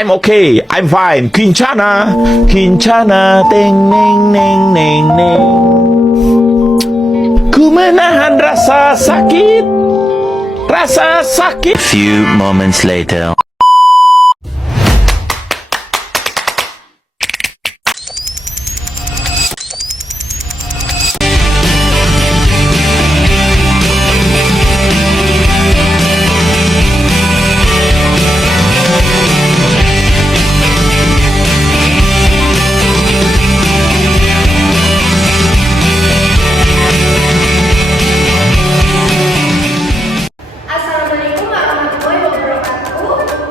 I'm okay, I'm fine. Kincana, Kincana, teng neng neng neng neng. Ku menahan rasa sakit, rasa sakit. Few moments later. Assalamualaikum warahmatullahi wabarakatuh.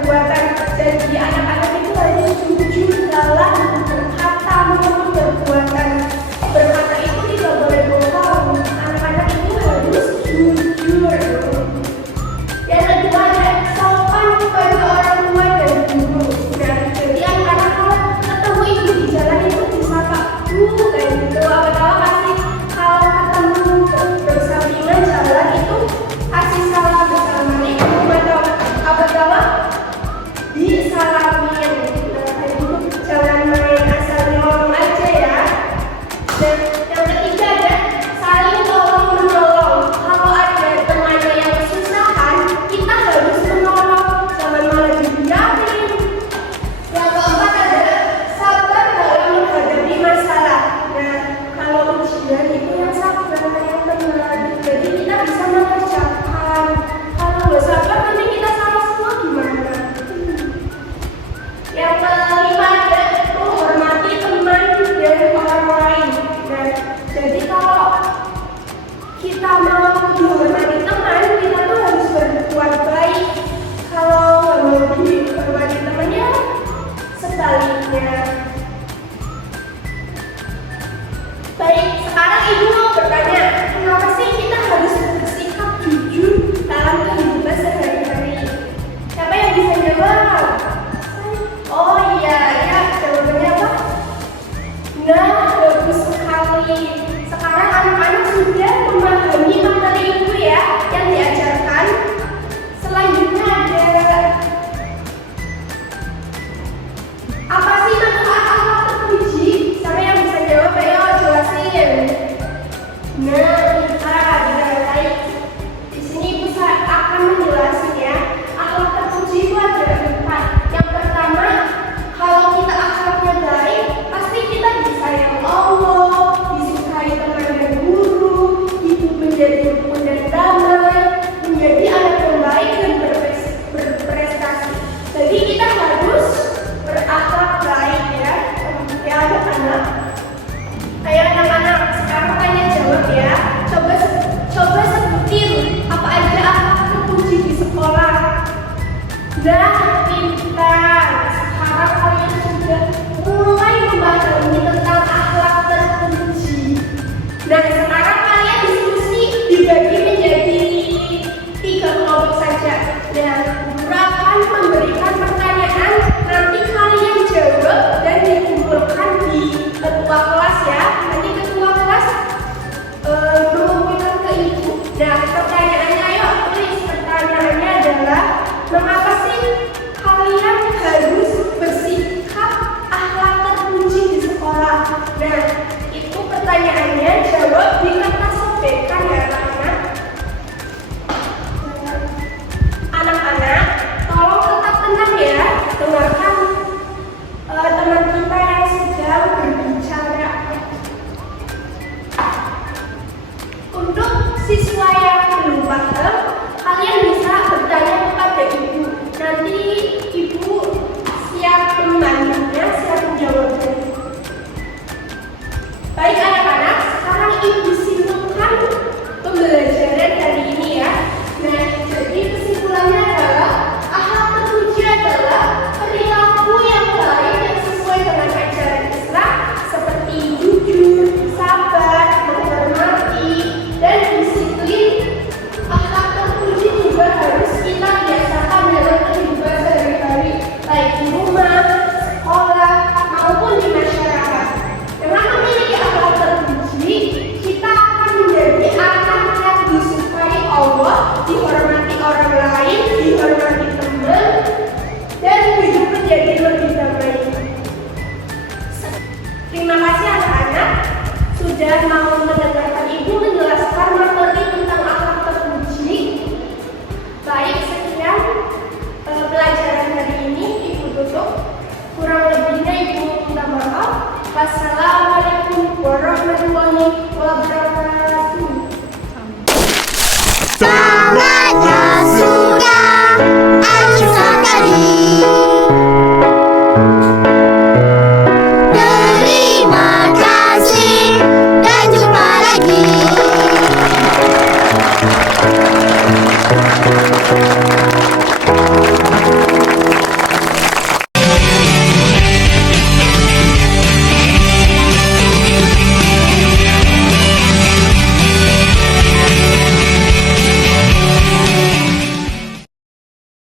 perbuatan. Jadi anak-anak itu harus jujur dalam berkata maupun perbuatan. Berkata itu tidak boleh bohong. Anak-anak itu harus jujur. Yang kedua ada sopan kepada orang tua dan guru. Nah, jadi anak-anak kalau ketemu ibu di jalan itu disapa Bu kayak gitu. Apa-apa kasih kalau ketemu bersampingan jalan itu kasih salam assalamualaikum atau apa-apa disalamin. Nah, kayak gitu jangan main asal ngomong aja ya. Dan yang ketiga ada saling tolong menolong. Kalau ada temannya yang kesusahan, kita harus menolong, jangan malah dibiarin. Yang keempat ada sabar dalam menghadapi masalah. Nah, kalau ujian itu yang sabar, yang tenang. Jadi kita bisa mengerjakan. Kalau nggak sabar nanti kita salah semua gimana? Yang kelima ada menghormati teman dan orang lain. Nah, jadi kalau kita mau menghormati teman, kita tuh harus berbuat baik. Kalau nggak mau dihormati temannya, sebaliknya. Baik, sekarang ibu mau bertanya, kenapa sih kita harus bersikap jujur dalam kehidupan sehari-hari? Siapa yang bisa jawab? Oh iya, ya jawabannya apa? Nah, bagus sekali. Sekarang anak-anak sudah memahami materi itu ya, yang diajarkan. Selanjutnya ada apa sih manfaat akhlak terpuji? Siapa yang bisa jawab? Ayo jelasin. Nah, baik. Di sini ibu akan menjelaskan ya. Akhlak terpuji itu ada 4. Yang pertama, kalau kita akhlaknya baik, pasti kita disayang Allah, disukai teman dan guru, hidup menjadi rukun dan damai, menjadi anak yang baik dan berprestasi. Jadi kita harus berakhlak baik ya. Ya anak-anak. Ayo anak-anak, sekarang tanya jawab ya. Coba sebutin apa aja akhlak terpuji di sekolah. Nah, pintar. Sekarang kalian sudah mulai memahami tentang akhlak terpuji. Nah, sekarang kalian diskusi dibagi menjadi 3 kelompok saja. Dan guru akan memberikan pertanyaan, nanti kalian jawab dan dikumpulkan di ketua kelas ya. Nanti ketua kelas mengumpulkan ke ibu. Nah, pertanyaannya ayo tulis. Pertanyaannya adalah, mengapa sih kalian harus bersikap akhlak terpuji di sekolah? Nah, itu pertanyaannya, jawab di kertas sobekan ya anak-anak. Anak-anak, tolong tetap tenang ya, dengarkan teman kita yang sedang berbicara. Untuk siswa yang belum paham, kalian bisa bertanya kepada ibu. Nanti ibu siap membantunya, siap menjawabnya. Baik anak-anak, sekarang ibu simpulkan pembelajaran hari ini ya. Nah, jadi kesimpulannya adalah akhlak terpuji adalah perilaku yang baik yang sesuai dengan ajaran Islam seperti jujur, sabar, menghormati, dan disiplin. Akhlak terpuji juga harus kita biasakan dalam kehidupan sehari-hari, baik di rumah, sekolah, maupun di masyarakat. Dengan memiliki akhlak terpuji, kita akan menjadi anak yang disukai Allah, dihormati orang lain, dihormati teman, dan hidup menjadi lebih damai. Terima kasih anak-anak sudah mau mendengar